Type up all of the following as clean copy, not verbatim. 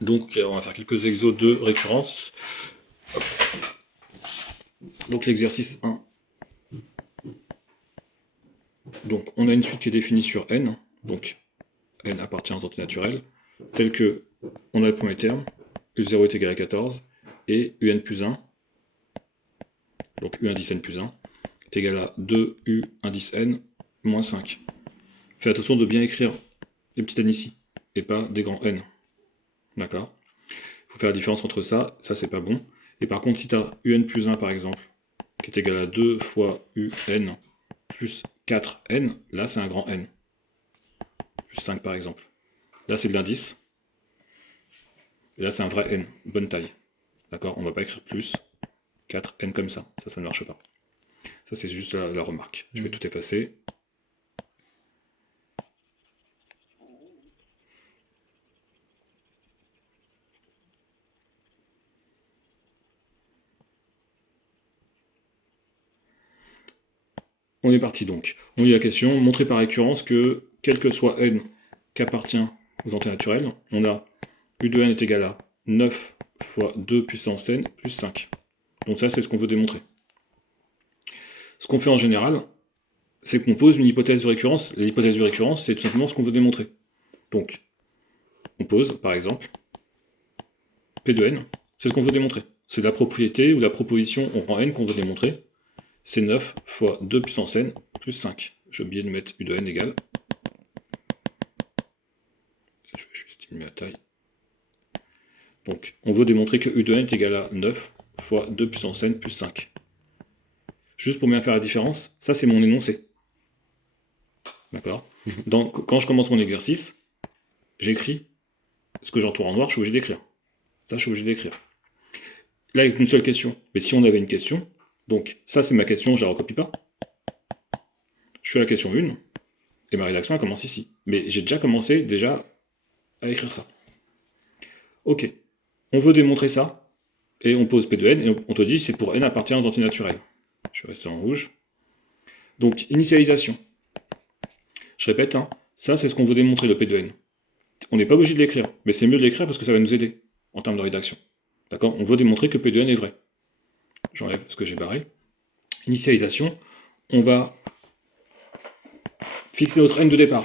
Donc on va faire quelques exos de récurrence. Hop. Donc l'exercice 1. Donc on a une suite qui est définie sur n, donc n appartient aux entités naturelles, tel que on a le premier terme, u0 est égal à 14, et un plus 1, donc u indice n plus 1, est égal à 2u indice n moins 5. Faites attention de bien écrire les petits n ici, et pas des grands n. D'accord? Il faut faire la différence entre ça c'est pas bon. Et par contre, si tu as un plus 1 par exemple, qui est égal à 2 fois un plus 4n, là c'est un grand n. Plus 5 par exemple. Là c'est de l'indice. Et là c'est un vrai n, bonne taille. D'accord? On ne va pas écrire plus 4n comme ça ne marche pas. Ça c'est juste la remarque. Je vais tout effacer. On est parti donc. On lit la question, montrer par récurrence que, quel que soit n qu'appartient aux entités naturelles, on a u de n est égal à 9 fois 2 puissance n plus 5. Donc ça, c'est ce qu'on veut démontrer. Ce qu'on fait en général, c'est qu'on pose une hypothèse de récurrence. L'hypothèse de récurrence, c'est tout simplement ce qu'on veut démontrer. Donc, on pose, par exemple, P de n, c'est ce qu'on veut démontrer. C'est la propriété ou la proposition en rang n qu'on veut démontrer. C'est 9 fois 2 puissance n plus 5. J'ai oublié de mettre u de n égale. Je vais juste diminuer la taille. Donc, on veut démontrer que u de n est égal à 9 fois 2 puissance n plus 5. Juste pour bien faire la différence, ça c'est mon énoncé. D'accord? Quand je commence mon exercice, j'écris ce que j'entoure en noir, je suis obligé d'écrire. Ça, je suis obligé d'écrire. Là, avec une seule question. Mais si on avait une question, donc ça c'est ma question, je la recopie pas. Je fais la question 1, et ma rédaction elle commence ici. Mais j'ai déjà commencé à écrire ça. Ok. On veut démontrer ça, et on pose P de n, et on te dit c'est pour n appartient aux entités naturelles. Je vais rester en rouge. Donc, initialisation. Je répète, hein, ça c'est ce qu'on veut démontrer, le P de n. On n'est pas obligé de l'écrire, mais c'est mieux de l'écrire parce que ça va nous aider en termes de rédaction. D'accord? On veut démontrer que P de n est vrai. J'enlève ce que j'ai barré. Initialisation, on va fixer notre n de départ.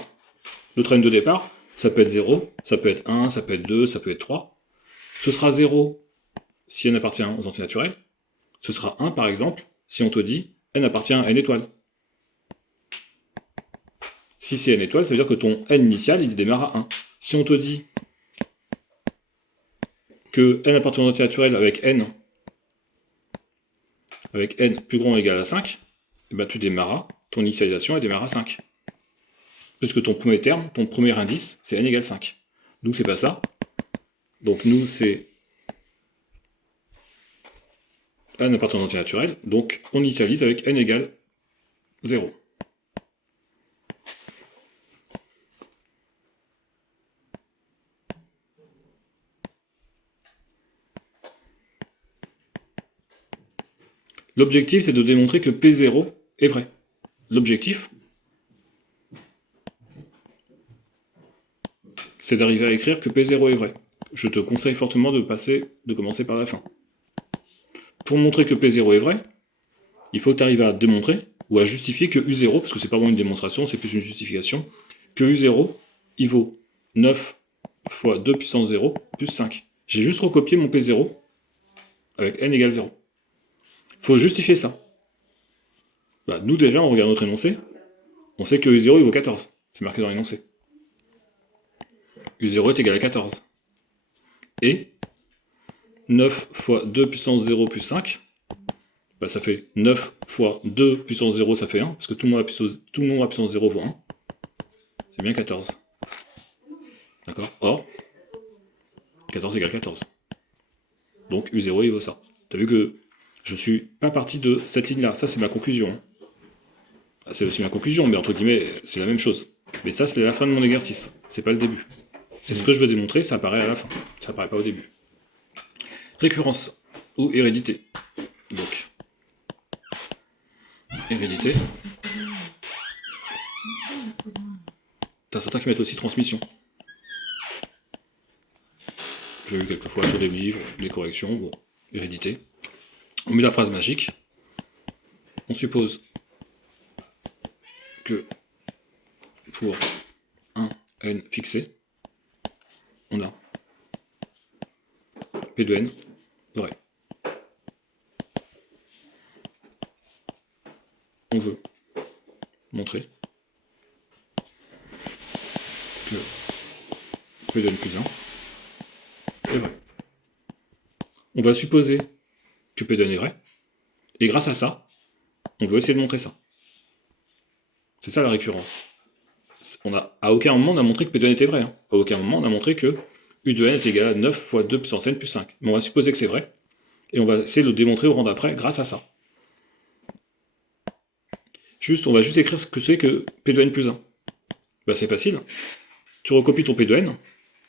Notre n de départ, ça peut être 0, ça peut être 1, ça peut être 2, ça peut être 3. Ce sera 0 si n appartient aux entités naturelles. Ce sera 1 par exemple si on te dit n appartient à n étoile. Si c'est n étoile, ça veut dire que ton n initial, il démarre à 1. Si on te dit que n appartient aux entités naturelles avec n plus grand ou égal à 5, et ben tu démarras, ton initialisation elle démarre à 5. Puisque ton premier terme, ton premier indice, c'est n égale 5. Nous, c'est pas ça. Donc nous, c'est n appartient aux entités naturelles, donc on initialise avec n égale 0. L'objectif, c'est de démontrer que P0 est vrai. L'objectif, c'est d'arriver à écrire que P0 est vrai. Je te conseille fortement de commencer par la fin. Pour montrer que P0 est vrai, il faut que tu arrives à démontrer, ou à justifier que U0, parce que c'est pas vraiment une démonstration, c'est plus une justification, que U0, il vaut 9 fois 2 puissance 0 plus 5. J'ai juste recopié mon P0 avec n égale 0. Il faut justifier ça. Bah, nous déjà, on regarde notre énoncé, on sait que U0 il vaut 14. C'est marqué dans l'énoncé. U0 est égal à 14. Et 9 fois 2 puissance 0 plus 5, bah, ça fait 9 fois 2 puissance 0, ça fait 1, parce que tout le nombre à puissance 0 vaut 1. C'est bien 14. D'accord? Or, 14 égale 14. Donc U0 il vaut ça. T'as vu que je suis pas parti de cette ligne-là. Ça, c'est ma conclusion. C'est aussi ma conclusion, mais entre guillemets, c'est la même chose. Mais ça, c'est la fin de mon exercice. C'est pas le début. C'est ce que je veux démontrer, ça apparaît à la fin. Ça apparaît pas au début. Récurrence ou hérédité. Donc, hérédité. T'as certains qui mettent aussi transmission. j'ai eu quelques fois sur des livres, des corrections, bon, hérédité. On met la phrase magique. On suppose que pour un n fixé, on a P de n vrai. On veut montrer que P de n plus 1 est vrai. On va supposer que P de n est vrai, et grâce à ça, on veut essayer de montrer ça. C'est ça la récurrence. À aucun moment on a montré que P de n était vrai. À aucun moment on a montré que U de n est égal à 9 fois 2 puissance n plus 5. Mais on va supposer que c'est vrai, et on va essayer de le démontrer au rang d'après grâce à ça. On va juste écrire ce que c'est que P de n plus 1. Bah, c'est facile. Tu recopies ton P de n,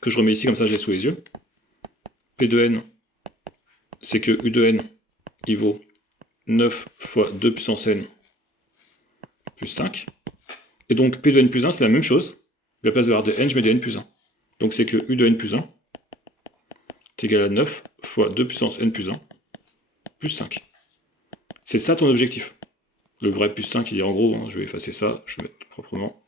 que je remets ici comme ça je l'ai sous les yeux. P de n, c'est que U de n, il vaut 9 fois 2 puissance n plus 5. Et donc P de n plus 1, c'est la même chose. À la place d'avoir de n, je mets de n plus 1. Donc c'est que U de n plus 1 est égal à 9 fois 2 puissance n plus 1 plus 5. C'est ça ton objectif. Le vrai plus 5, il est en gros, hein, je vais effacer ça, je vais mettre proprement.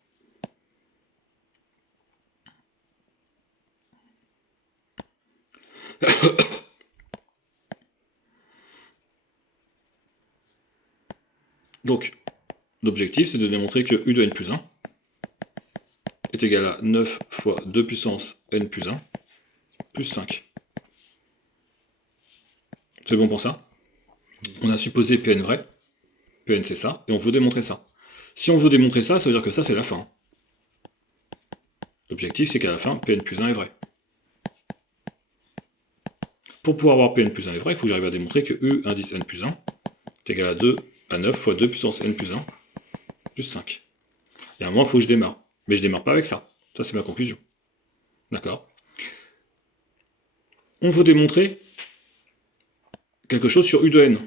Donc, l'objectif, c'est de démontrer que U de n plus 1 est égal à 9 fois 2 puissance n plus 1 plus 5. C'est bon pour ça? On a supposé Pn vrai. Pn c'est ça, et on veut démontrer ça. Si on veut démontrer ça, ça veut dire que ça c'est la fin. L'objectif c'est qu'à la fin, Pn plus 1 est vrai. Pour pouvoir avoir Pn plus 1 est vrai, il faut que j'arrive à démontrer que U indice n plus 1 est égal à 9 fois 2 puissance n plus 1 plus 5. Et à un moment, il faut que je démarre. Mais je démarre pas avec ça. Ça c'est ma conclusion. D'accord? On veut démontrer quelque chose sur U de n.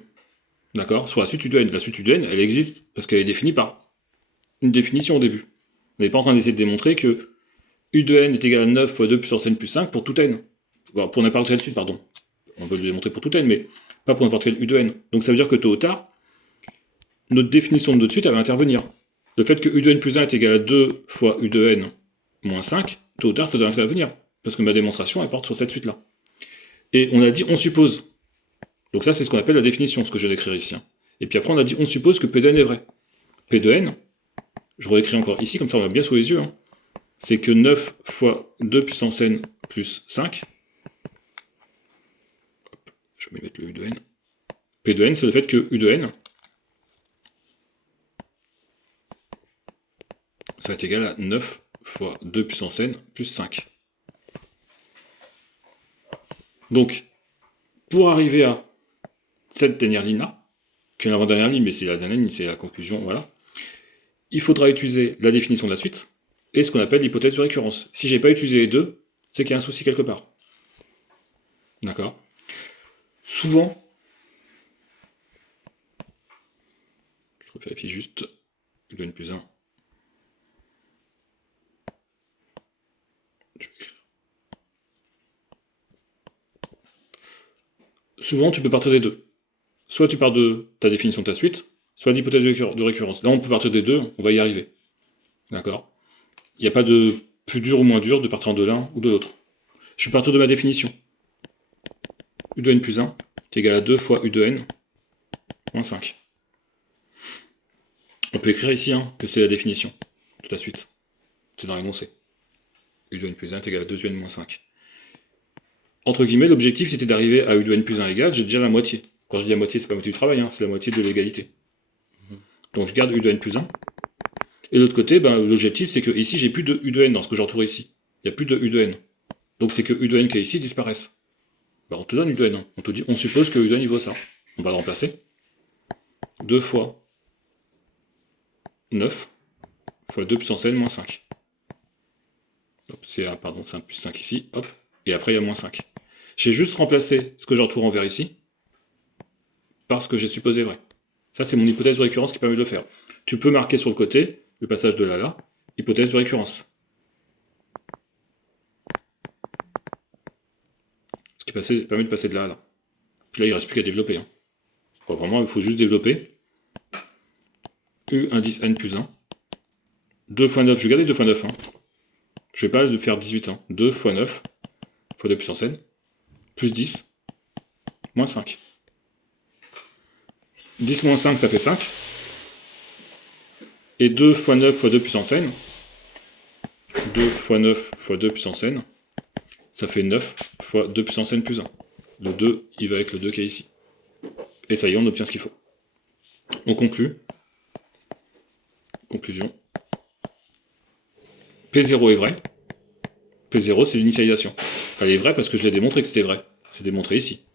D'accord? Sur la suite U de n. La suite U de n, elle existe parce qu'elle est définie par une définition au début. On n'est pas en train d'essayer de démontrer que U de n est égal à 9 fois 2 puissance n plus 5 pour tout n. Bon, pour n'importe quelle suite, pardon. On veut le démontrer pour tout n, mais pas pour n'importe quel U de n. Donc ça veut dire que tôt ou tard, notre définition de notre suite, elle va intervenir. Le fait que U de n plus 1 est égal à 2 fois U de n moins 5, tôt ou tard, ça doit intervenir. Parce que ma démonstration, elle porte sur cette suite-là. Et on a dit on suppose. Donc ça, c'est ce qu'on appelle la définition, ce que je viens d'écrire ici. Et puis après, on a dit on suppose que P de n est vrai. P de n, je réécris encore ici, comme ça on a bien sous les yeux, hein. C'est que 9 fois 2 puissance n plus 5. Hop, je vais mettre le U de n. P de n, c'est le fait que U de n, ça va être égal à 9 fois 2 puissance n plus 5. Donc, pour arriver à cette dernière ligne-là, qui est l'avant-dernière ligne, mais c'est la dernière ligne, c'est la conclusion, voilà, il faudra utiliser la définition de la suite et ce qu'on appelle l'hypothèse de récurrence. Si j'ai pas utilisé les deux, c'est qu'il y a un souci quelque part. D'accord? Souvent, je vérifie juste, U de n plus 1. Je vais écrire. Souvent, tu peux partir des deux. Soit tu pars de ta définition de ta suite, soit d'hypothèse de récurrence. Là, on peut partir des deux, on va y arriver. D'accord? Il n'y a pas de plus dur ou moins dur de partir de l'un ou de l'autre. Je vais partir de ma définition. U de n plus 1 est égal à 2 fois U de n moins 5. On peut écrire ici hein, que c'est la définition de ta suite. C'est dans l'énoncé. U de n plus 1 est égal à 2 U n moins 5. Entre guillemets, l'objectif c'était d'arriver à U de n plus 1 égal, j'ai déjà la moitié. Quand je dis la moitié, c'est pas la moitié du travail, hein, c'est la moitié de l'égalité. Donc je garde U de n plus 1. Et de l'autre côté, l'objectif c'est que ici j'ai plus de U de n dans ce que j'entoure ici. Il n'y a plus de U de n. Donc c'est que U de n qui est ici disparaisse. On te donne U de n. On te dit, on suppose que U de n il vaut ça. On va le remplacer. 2 fois 9 fois 2 puissance n moins 5. C'est un plus 5 ici, hop, et après il y a moins 5. J'ai juste remplacé ce que j'entoure en vert ici par ce que j'ai supposé vrai. Ça, c'est mon hypothèse de récurrence qui permet de le faire. Tu peux marquer sur le côté le passage de là, hypothèse de récurrence. qui permet de passer de là à là. Puis là, il ne reste plus qu'à développer. Hein. Bon, vraiment, il faut juste développer. U indice n plus 1. 2 fois 9, je vais garder 2 fois 9. Hein. Je ne vais pas faire 18. Hein. 2 fois 9 fois 2 puissance n. Plus 10. Moins 5. 10 moins 5, ça fait 5. Et 2 fois 9 fois 2 puissance n. 2 fois 9 fois 2 puissance n. Ça fait 9 fois 2 puissance n plus 1. Le 2, il va avec le 2 qui est ici. Et ça y est, on obtient ce qu'il faut. On conclut. Conclusion. P0 est vrai. P0, c'est l'initialisation. Elle est vraie parce que je l'ai démontré que c'était vrai. C'est démontré ici.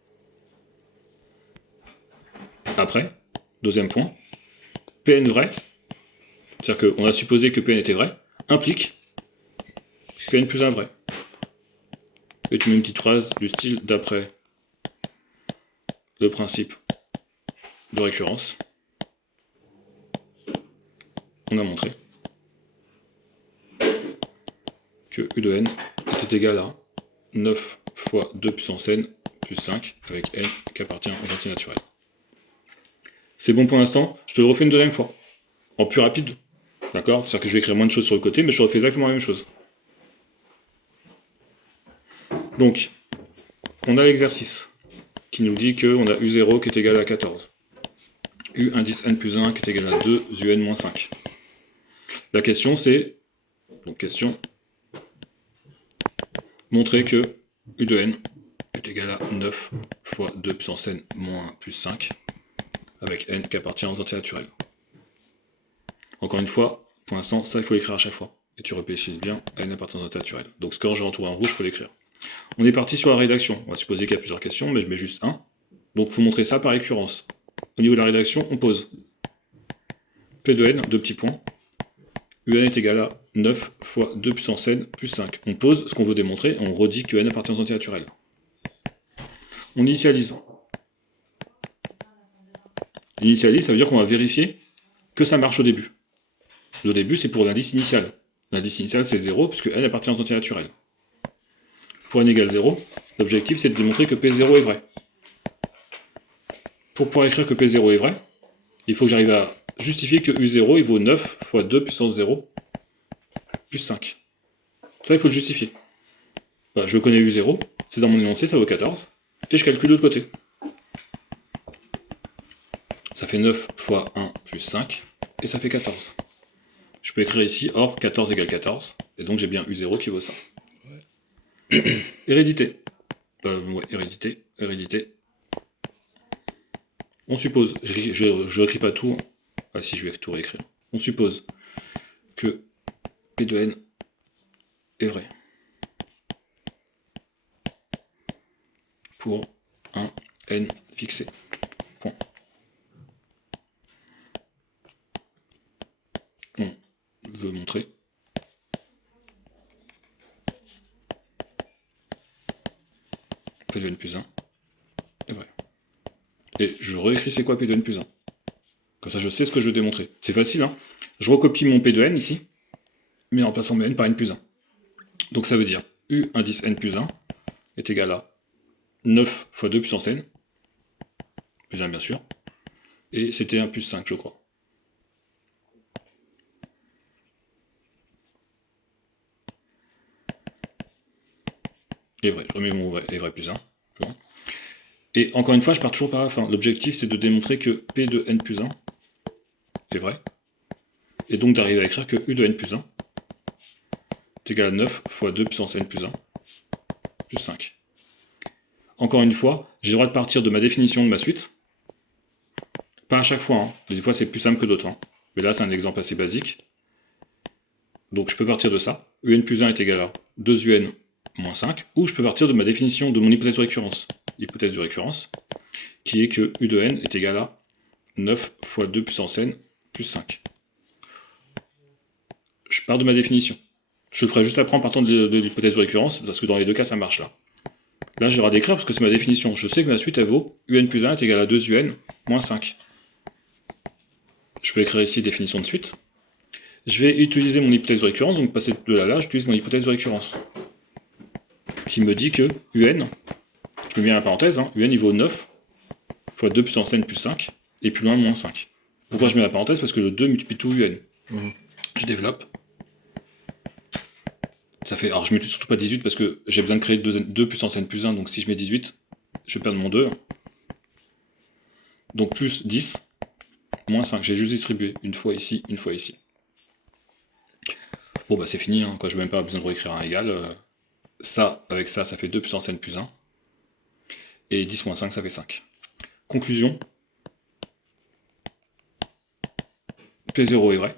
Après, deuxième point, Pn vrai, c'est-à-dire qu'on a supposé que Pn était vrai, implique Pn plus 1 vrai. Et tu mets une petite phrase du style d'après le principe de récurrence. On a montré que U de n était égal à 9 fois 2 puissance n plus 5 avec n qui appartient aux entiers naturels. C'est bon pour l'instant, je te le refais une deuxième fois, en plus rapide, d'accord? C'est-à-dire que je vais écrire moins de choses sur le côté, mais je refais exactement la même chose. Donc, on a l'exercice qui nous dit qu'on a U0 qui est égal à 14, U indice n plus 1 qui est égal à 2 UN moins 5. La question c'est, donc question, montrer que U de n est égal à 9 fois 2 puissance n moins plus 5 avec n qui appartient aux entiers naturels. Encore une fois, pour l'instant, ça il faut l'écrire à chaque fois. Et tu reprécises bien n appartient aux entiers naturels. Donc ce que je rentoure en rouge, il faut l'écrire. On est parti sur la rédaction. On va supposer qu'il y a plusieurs questions, mais je mets juste 1. Donc il faut montrer ça par récurrence. Au niveau de la rédaction, on pose P de n, deux petits points. Un est égal à 9 fois 2 puissance n plus 5. On pose ce qu'on veut démontrer, et on redit que n appartient aux entiers naturels. On initialise. Initialise, ça veut dire qu'on va vérifier que ça marche au début. Le début, c'est pour l'indice initial. L'indice initial, c'est 0, puisque n appartient aux entiers naturels. Pour n égale 0, l'objectif, c'est de démontrer que P0 est vrai. Pour pouvoir écrire que P0 est vrai, il faut que j'arrive à justifier que U0, il vaut 9 fois 2 puissance 0 plus 5. Ça, il faut le justifier. Voilà, je connais U0, c'est dans mon énoncé, ça vaut 14, et je calcule de l'autre côté. Ça fait 9 fois 1 plus 5, et ça fait 14. Je peux écrire ici, or 14 égale 14, et donc j'ai bien U0 qui vaut ça. Hérédité. Ouais, hérédité. On suppose, je n'écris pas tout, ah si, je vais tout réécrire. On suppose que P de n est vrai pour un n fixé. Point. On veut montrer P de n plus 1 est vrai. Et je réécris c'est quoi P de n plus 1. Comme ça je sais ce que je veux démontrer. C'est facile, hein. Je recopie mon P de n ici, mais en passant mes n par n plus 1. Donc ça veut dire U indice n plus 1 est égal à 9 fois 2 puissance n, plus 1 bien sûr, et c'était 1 plus 5 je crois. Et vrai, je remets mon vrai, et vrai plus 1. Et encore une fois, je pars toujours par la fin. L'objectif c'est de démontrer que P de n plus 1 est vrai, et donc d'arriver à écrire que U de n plus 1 est égal à 9 fois 2 puissance n plus 1 plus 5. Encore une fois, j'ai le droit de partir de ma définition de ma suite. Pas à chaque fois, hein. Des fois c'est plus simple que d'autres. Hein. Mais là c'est un exemple assez basique. Donc je peux partir de ça. Un plus 1 est égal à 2un moins 5. Ou je peux partir de ma définition de mon hypothèse de récurrence. L'hypothèse de récurrence, qui est que U de n est égal à 9 fois 2 puissance n plus 5. Je pars de ma définition. Je le ferai juste après en partant de l'hypothèse de récurrence, parce que dans les deux cas ça marche là. Là je vais d'écrire parce que c'est ma définition. Je sais que ma suite elle vaut un plus 1 est égal à 2un moins 5. Je peux écrire ici définition de suite. Je vais utiliser mon hypothèse de récurrence, donc passer de là à là, j'utilise mon hypothèse de récurrence. Qui me dit que un, je je mets bien la parenthèse, hein, un il vaut 9 fois 2 puissance n plus 5, et plus loin, moins 5. Pourquoi je mets la parenthèse? Parce que le 2 multiplie tout un. Je développe. Ça fait... Alors, je mets surtout pas 18 parce que j'ai besoin de créer 2 puissance n plus 1, donc si je mets 18, je vais perdre mon 2. Donc plus 10, moins 5. J'ai juste distribué une fois ici, une fois ici. Bon, bah c'est fini, hein. Quand je n'ai même pas besoin de réécrire un égal. Ça, avec ça, ça fait 2 puissance n plus 1. Et 10 moins 5, ça fait 5. Conclusion. P0 est vrai.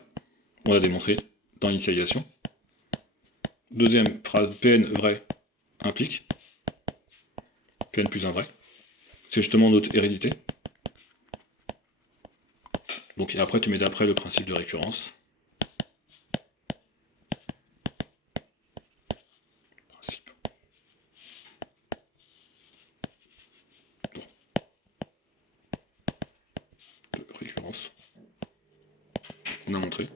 On l'a démontré dans l'initialisation. Deuxième phrase, Pn vrai implique Pn plus 1 vrai. C'est justement notre hérédité. Donc après, tu mets d'après le principe de récurrence. Principe. De récurrence. On a montré.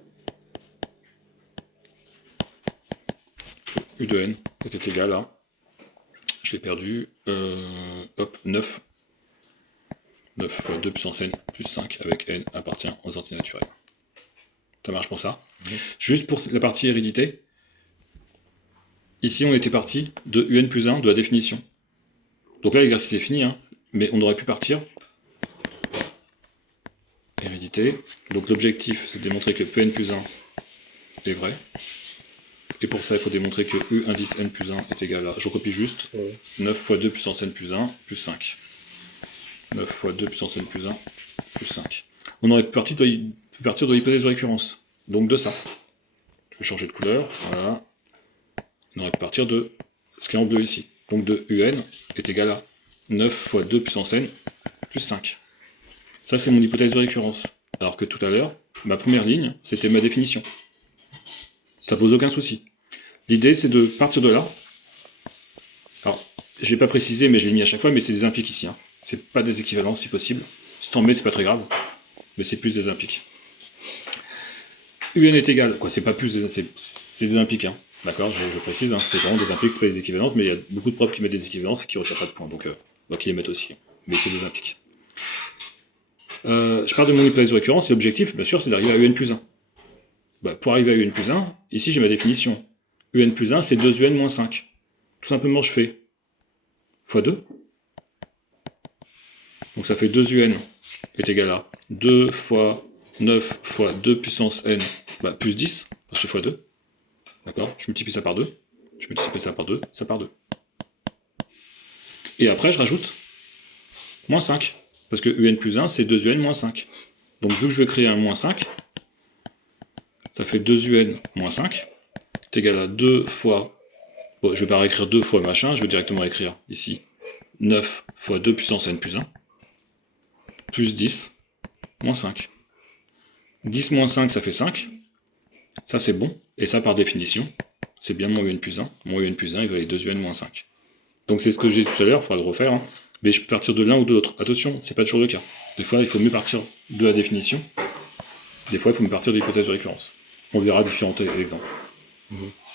U de n était égal à, je l'ai perdu, hop, 9 fois 2 puissance n plus 5 avec n appartient aux entités naturelles. Ça marche pour ça. Juste pour la partie hérédité, ici on était parti de un plus 1 de la définition. Donc là l'exercice est fini, hein, mais on aurait pu partir hérédité. Donc l'objectif c'est de démontrer que Pn plus 1 est vrai. Et pour ça, il faut démontrer que U indice n plus 1 est égal à, je recopie juste, 9 fois 2 puissance n plus 1 plus 5. 9 fois 2 puissance n plus 1 plus 5. On aurait pu partir de l'hypothèse de récurrence, donc de ça. Je vais changer de couleur, voilà. On aurait pu partir de ce qui est en bleu ici. Donc de Un est égal à 9 fois 2 puissance n plus 5. Ça, c'est mon hypothèse de récurrence. Alors que tout à l'heure, ma première ligne, c'était ma définition. Ça pose aucun souci. L'idée, c'est de partir de là. Alors, je vais pas préciser, mais je l'ai mis à chaque fois, mais c'est des impliques ici. Hein. C'est pas des équivalences, si possible. Si t'en mets, c'est pas très grave. Mais c'est plus des impliques. Un est égal... Quoi, c'est pas plus des... C'est des impliques, hein. D'accord, je précise, hein, c'est vraiment des impliques, c'est pas des équivalences, mais il y a beaucoup de profs qui mettent des équivalences et qui ne retirent pas de points. Donc, qui les mettent aussi. Mais c'est des impliques. Je parle de mon hypothèse de récurrence, et l'objectif, bien sûr, c'est d'arriver à Un plus 1. Bah, pour arriver à Un plus 1, ici j'ai ma définition. Un plus 1, c'est 2 Un moins 5. Tout simplement, je fais fois 2. Donc ça fait 2 Un est égal à 2 fois 9 fois 2 puissance n, bah, plus 10, je fais fois 2. D'accord? Je multiplie ça par 2. Je multiplie ça par 2, ça par 2. Et après, je rajoute moins 5. Parce que Un plus 1, c'est 2 Un moins 5. Donc vu que je vais créer un moins 5, ça fait 2 Un moins 5, est égal à 2 fois... Bon, je vais pas réécrire 2 fois machin, je vais directement écrire ici 9 fois 2 puissance n plus 1, plus 10, moins 5. 10 moins 5, ça fait 5. Ça, c'est bon. Et ça, par définition, c'est bien mon Un plus 1. Mon Un plus 1, il va être 2 Un moins 5. Donc c'est ce que j'ai dit tout à l'heure, il faudra le refaire. Hein. Mais je peux partir de l'un ou de l'autre. Attention, c'est pas toujours le cas. Des fois, il faut mieux partir de la définition. Des fois, il faut mieux partir de l'hypothèse de récurrence. On verra différents exemples.